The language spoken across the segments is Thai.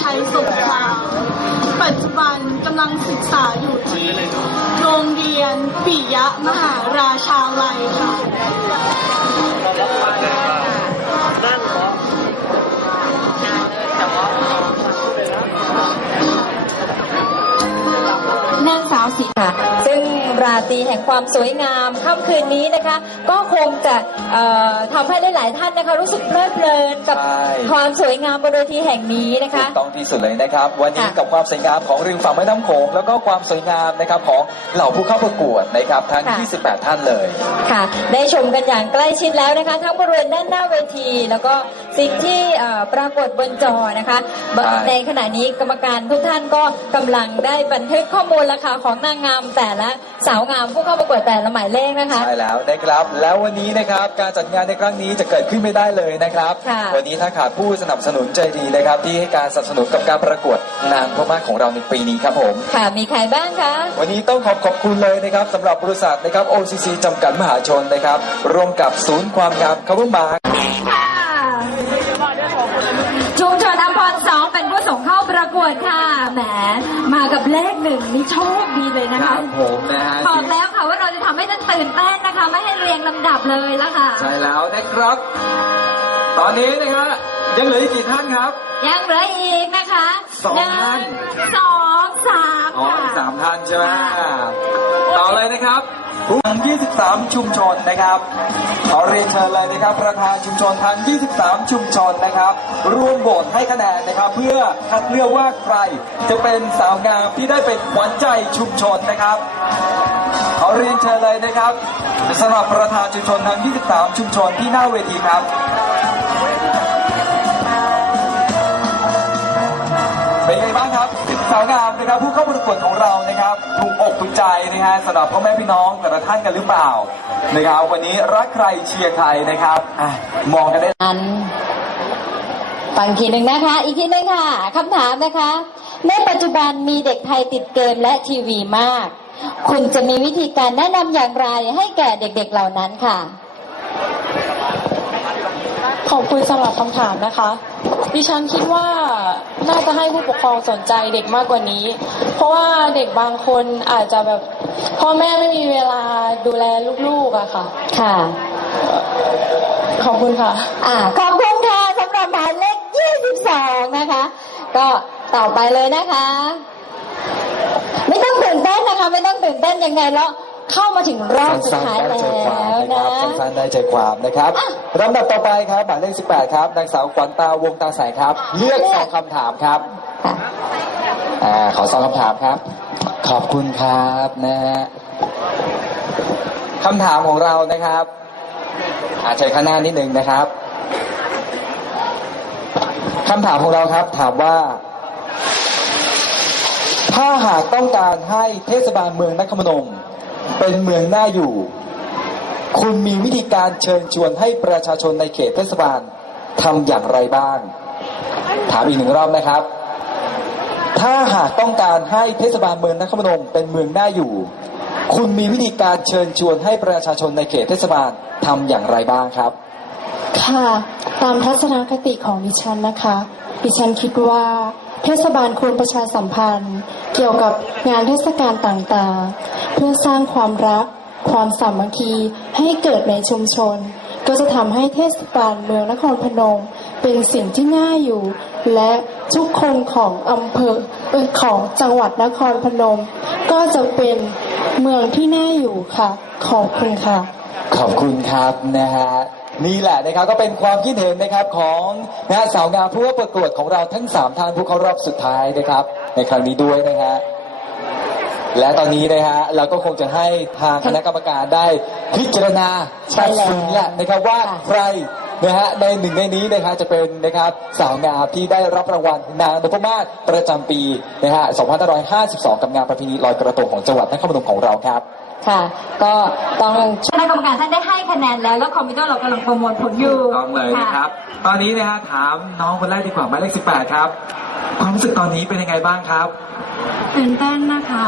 ชัยสงครามปัจจุบันกำลังศึกษาอยู่ที่ โรงเรียนปิยะมหาราชาลัยค่ะนางสาวสีค่ะซึ่ง ราตรีแห่งความสวยงามค่ำคืนนี้นะคะ ก็คงจะเอ่อทำให้หลายๆท่านนะคะ รู้สึกเพลิดเพลินกับใช่ความสวยงามบนเวทีแห่งนี้นะคะถูกต้องที่สุดเลยนะครับ วันนี้ค่ะกับความสวยงามของริมฝั่งแม่น้ำโขงแล้วก็ความสวยงามนะครับของเหล่าผู้เข้าประกวดนะครับทั้งค่ะ28 ท่านเลยค่ะ ได้ชมกันอย่างใกล้ชิดแล้วนะคะ ทั้งบริเวณด้านหน้าเวที แล้วก็สิ่งที่เอ่อปรากฏบนจอนะคะใช่ในขณะนี้กรรมการทุกท่านก็กำลังได้บันทึกข้อมูลราคาของนางงามแต่ละสาวงามผู้เข้าประกวดแต่ละหมายเลขนะคะ ใช่แล้วนะครับ แล้ววันนี้นะครับการจัดงานในครั้งนี้จะเกิดขึ้นไม่ได้เลยนะครับ ค่ะวันนี้ถ้าขาดผู้สนับสนุนใจดีนะครับ ที่ให้การสนับสนุนกับการประกวดนางพม่าของเราในปีนี้ครับผม ค่ะมีใครบ้างคะ วันนี้ต้องขอบขอบคุณเลยนะครับสำหรับบริษัทนะครับ OCC จำกัดมหาชนนะครับร่วมกับศูนย์ความงามคาร์มาร์ วดค่ะ แหม มากับเลขหนึ่งนี่โชคดีเลยนะคคะรับผมนะฮะบอกแล้วค่ะว่าเราจะทำให้ท่านตื่นเต้นนะคะ ไม่ให้เรียงลำดับเลยละค่ะ ใช่แล้วนะครับ ตอนนี้นะฮะยังเหลืออีกกี่ท่านครับ ยังเหลืออีกนะคะสองหนึ่ท่านสองสามอ๋อค่ะอีกสามท่านใช่ไหมต่อเลยนะครับผู้ ทั้ง 23 ชุมชนนะครับ ขอเรียนเชิญเลยนะครับ ประธานชุมชนทั้ง 23 ชุมชนนะครับ ร่วมโหวตให้คะแนนนะครับ เพื่อคัดเลือกว่าใคร จะเป็นสาวงามที่ได้เป็นขวัญใจชุมชนนะครับ ขอเรียนเชิญเลยนะครับสำหรับประธานชุมชนทั้ง 23 ชุมชนที่หน้าเวทีครับ สาวงามนะครับผู้เข้าประกวดของเรานะครับถูกอกถูกใจนะฮะสำหรับพ่อแม่พี่น้องแต่ละท่านกันหรือเปล่านะครับวันนี้รักใครเชียร์ใครนะครับอะมองกันได้ อันฟังทีหนึ่งนะคะ อีกทีหนึ่งค่ะคำถามนะคะ ในปัจจุบันมีเด็กไทยติดเกมและทีวีมาก คุณจะมีวิธีการแนะนำอย่างไรให้แก่เด็กๆเหล่านั้นค่ะ ขอบคุณสำหรับคำถามนะคะ ดิฉันคิดว่าน่าจะให้ผู้ปกครองสนใจเด็กมากกว่านี้ เพราะว่าเด็กบางคนอาจจะแบบพ่อแม่ไม่มีเวลาดูแลลูกๆอะค่ะ ค่ะ ขอบคุณค่ะ อ่าขอบคุณค่ะสำหรับหมายเลข22 นะคะ ก็ต่อไปเลยนะคะ ไม่ต้องตื่นเต้นนะคะ ไม่ต้องตื่นเต้นยังไงแล้วเข้ามาถึงรอบสุดสั้นท้ายๆได้แล้ใจความวนะคนะรับสั้นๆได้ใจความนะครับ ลำดับต่อไปครับหมายเลข18 ครับนางสาวขวัญตาวงตาใสครับ เลือกสองคำถามครับอ่าขอสองคำถามครับ ขอบคุณครับนะฮะคำถามของเรานะครับ อาเชิญข้างหน้านิดนึงนะครับคำถามของเราครับถามว่า ถ้าหากต้องการให้เทศบาลเมืองนครพนมเป็นเมืองน่าอยู่ คุณมีวิธีการเชิญชวนให้ประชาชนในเขตเทศบาลทำอย่างไรบ้าง ถามอีกหนึ่งรอบนะครับ ถ้าหากต้องการให้เทศบาลเมืองนครพนมเป็นเมืองน่าอยู่ คุณมีวิธีการเชิญชวนให้ประชาชนในเขตเทศบาลทำอย่างไรบ้างครับ ค่ะ ตามทัศนคติของดิฉันนะคะ ดิฉันคิดว่าเทศบาลควรประชาสัมพันธ์ เกี่ยวกับงานเทศกาลต่างๆ เพื่อสร้างความรัก ความสามัคคีให้เกิดในชุมชน ก็จะทำให้เทศบาลเมืองนครพนม เป็นสิ่งที่น่าอยู่ และทุกคนของอำเภอของจังหวัดนครพนม ก็จะเป็นเมืองที่น่าอยู่ค่ะ ขอบคุณค่ะ ขอบคุณครับนะฮะนี่แหละนะครับก็เป็นความคิดเห็นนะครับของนะสาวงามผู้เประกวดของเราทั้ง 3ท่านผู้เข้ารอบสุดท้ายนะครับ ในครั้งนี้ด้วยนะฮะ และตอนนี้นะฮะเราก็คงจะให้ทางคณะกรรมการได้พิจารณาใช่ตัดแล้ว สินแหละนะครับว่าค่ะใครนะฮะในหนึ่งในนี้นะครับจะเป็นนะครับสาวงามที่ได้รับรางวัลนางนพมาศประจำปีนะฮะ2552 กับงานประเพณีลอยกระทงของจังหวัดนครพนมของเราครับ ค่ะ ก็ต้องคณะกรรมการท่านได้ให้คะแนนแล้ว แล้วคอมพิวเตอร์เรากำลังประมวลผลอยู่ต้องเลยนะครับ ตอนนี้นะฮะถามน้องคนแรกดีกว่าหมายเลข18ครับ ความรู้สึกตอนนี้เป็นยังไงบ้างครับตื่นเต้นนะคะ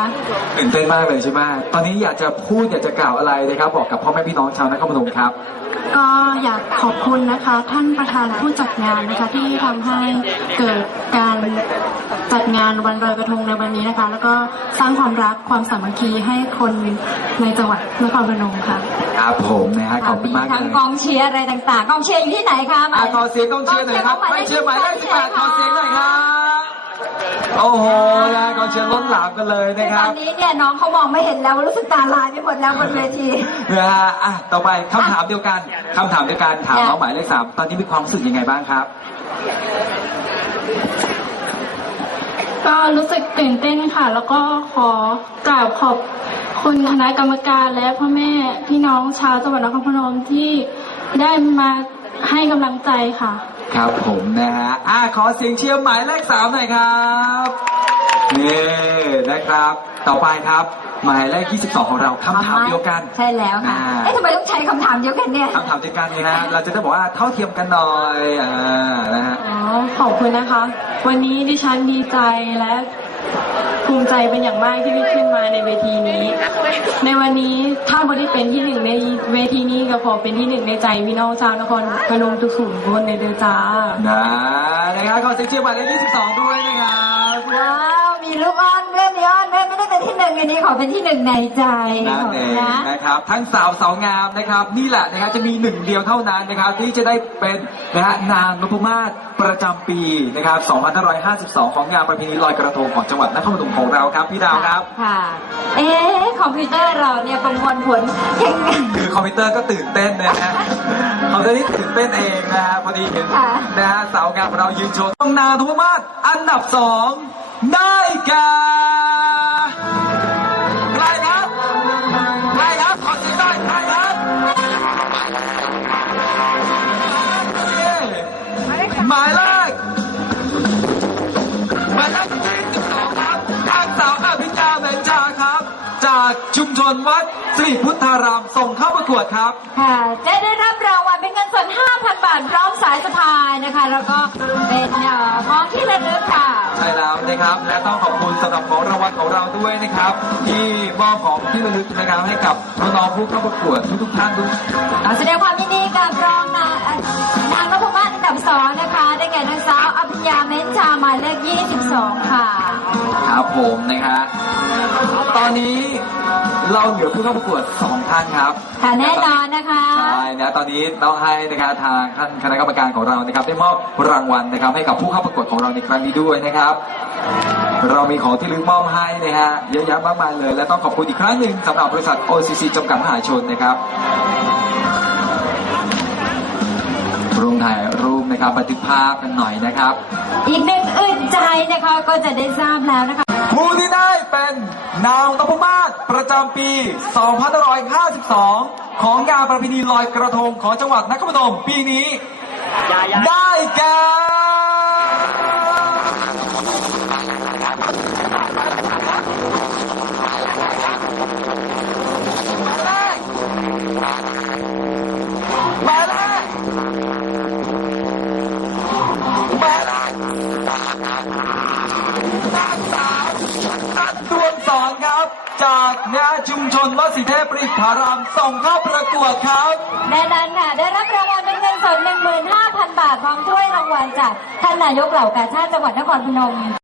ตื่นเต้นมากเลยใช่ไหมตอนนี้อยากจะพูดอยากจะกล่าวอะไรนะครับ บอกกับพ่อแม่พี่น้องชาวนครพนมครับ ก็อยากขอบคุณนะคะ ท่านประธานผู้จัดงานนะคะที่ทำให้เกิดการ จัดงานวันลอยกระทงในวันนี้นะคะ แล้วก็สร้างความรักความสามัคคีให้คนในจังหวัดนครพนมค่ะ ครับผมนะฮะขอบคุณมากเลทั้งยกองเชียร์อะไรต่างๆ กองเชียร์อยู่ที่ไหนคะหมาอะย ขอเสียงกองเชียร์หน่อยครับไม่เชียร์หมายเลข18ขอเสียงหน่อยครับโอ้โหนะกองเชียร์ล้นหลามกันเลยนะคตรัอบ นนี้เนี่ยน้องเขามองไม่เห็นแล้วรู้สึกตาลายไปหมดแล้วบนเวที นะฮะอะต่อไปคำถามเดียวกันคำถามเดียวกันถามจ้ะน้องหมายเลขสามตอนนี้มีความรู้สึกยังไงบ้างครับ ก็รู้สึกตื่นเต้นค่ะ แล้วก็ขอกราบขอบคุณคณะกรรมการและพ่อแม่พี่น้องชาวจังหวัดนครพนมที่ได้มาให้กำลังใจค่ะ ครับผมนะฮะอ่าขอเสียงเชียร์หมายเลขสามหน่อยครับนี่นะครับ ต่อไปครับ หมายเลข 22 ของเราคำถามเดียวกันใช่แล้วค่ะอ่าเอ๊ะทำไมต้องใช้คำถามเดียวกันเนี่ยคำถามเดียวกันนี่นะ เราจะได้บอกว่าเท่าเทียมกันหน่อยอ่านะฮะอ๋อขอบคุณนะคะ วันนี้ดิฉันดีใจและภูมิใจเป็นอย่างมากที่ได้ขึ้นมาในเวทีนี้ ในวันนี้ถ้าบได้เป็นที่หนึ่งในเวทีนี้ก็ขอเป็นที่หนึ่งในใจพี่น้องชาวนครพนมทุกสุนคนในเดือนจ้านะนะครับขอเสียงเชียร์หมายเลข22 ด้วยนะครับว้าวมี ลูกอ้อนด้วยมีอ้อนด้วยไม่ได้เป็นที่หนึ่งอันนี้ขอเป็นที่หนึ่งในใจนั่นเองนะ นะครับ ทั้งสาวสาวงามนะครับ นี่แหละนะครับจะมีหนึ่งเดียวเท่านั้นนะครับ ที่จะได้เป็นนะฮะนางนพมาศประจำปีนะครับ2552 ของงานประเพณีลอยกระทงของจังหวัดนครปฐมของเราครับพี่ดาวครับ ค่ะ เอ๊ะคอมพิวเตอร์เราเนี่ยประมวลผลยังไงคือคอมพิวเตอร์ก็ตื่นเต้นนะฮะเขาจะนี่ตื่นเต้นเองนะฮะพอดีเห็นค่ะ นะฮะสาวงามของเรายืนโชว์ต้องนางนพมาศอันดับสอง ได้แก่ใครครับใครครับขอเสียงหน่อยใครครับหมายเลขหมายเลขที่สิบสองครับนางสาวอภิชาเบญจาครับ จากชุมชนวัดสิริพุทธารามส่งเข้าประกวดครับ ค่ะจะได้รับรางวัลเป็นเงินสด5,000 บาทพร้อม สายสะพายนะคะ แล้วก็เป็นเอ่อของที่ระลึกค่ะ ใช่แล้วนะครับ และต้องขอบคุณสำหรับของรางวัลของเราด้วยนะครับ ที่มอบของที่ระลึกนะครับให้กับน้องๆผู้เข้าประกวดทุกๆท่านด้วยขอแสดงความยินดีกับรองนางเอ่อนางนพมาศอันดับสองนะคะ ได้แก่นางสาวอภิญญาเม้นชาหมายเลข22 ค่ะ ครับผมนะฮะตอนนี้เราเหลือผู้เข้าประกวดสองท่านครับค่ะแน่นอนนะคะ ใช่นะตอนนี้ต้องให้นะครับทางท่านคณะกรรมการของเรานะครับ ได้มอบรางวัลนะครับ ให้กับผู้เข้าประกวดของเราในครั้งนี้ด้วยนะครับ เรามีของที่ลึกมอบให้นะฮะเยอะแยะมากมายเลย และต้องขอบคุณอีกครั้งหนึ่งสำหรับบริษัท OCC จำกัดมหาชนนะครับร่วมถ่ายรูปนะครับบันทึกภาพกันหน่อยนะครับ อีกหนึ่งอื่นใจนะคะก็จะได้ทราบแล้วนะคะ ผู้ที่ได้เป็นนางนพมาศประจำปี 2552 ของงานประเพณีลอยกระทงของจังหวัดนครปฐมปีนี้ ได้แก่ นางสาวนัดดวงสอนครับ จากงานชุมชนวัดสิเทพปริภารามส่งเข้าประกวดครับแน่นอนค่ะ ได้รับรางวัลเป็นเงินสด15,000 บาทพร้อมถ้วยรางวัลจากท่านนายกเหล่ากาชาติจังหวัดนครพนม